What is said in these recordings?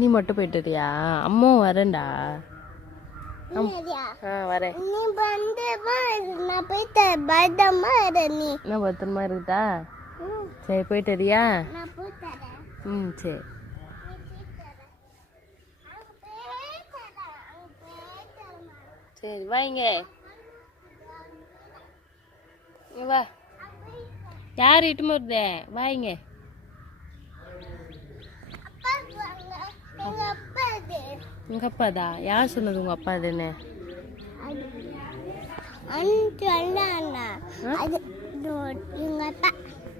நீ மட்டும் போயிட்டு வரியா? அம்மாவும் வரேன்டா. வரேன். என்ன பத்திரமா இருக்குதா? சரி போயிட்டு வரியா? சரி. சரி வாங்க. வா. யார் இட்டுமா வருதே? வாங்க. உங்க அப்பாதா? யார் சொன்னது உங்க அப்பா அதுன்னு?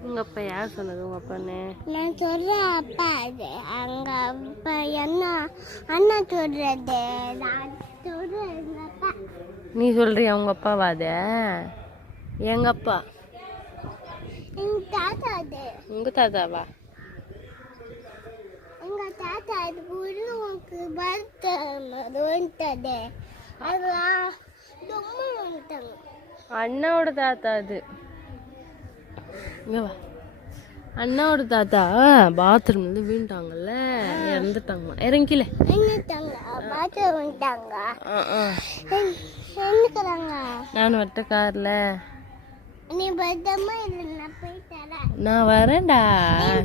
உங்க அப்பா யார் சொன்னது உங்க அப்பான்னு? நான் சொல்றேன் அப்பா அது. அங்க அப்பா என்ன அண்ணா சொல்றது? நீ சொல்றியா உங்க அப்பாவா அது? எங்க அப்பா. எங்க தாத்தா அது. உங்க தாத்தாவா? எங்க தாத்தா அது உனக்கு வந்துட்டது. அதெல்லாம் வந்துட்டாங்க. அண்ணாவோட தாத்தா அது. இங்க வா. அண்ணாவோட தாத்தா பாத்ரூம்ல இருந்து வீண்டாங்கல்ல, இறந்துட்டாங்க. இறங்கில பாத்ரூம் வந்துட்டாங்க. நான் வரட்ட கார்ல. நீ பத்திரமா இரு, நான் போய் தரேன். நான் வரேன்டா.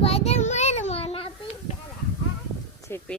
பத்திரமா இருமா, நான் போய் தரேன். சரி.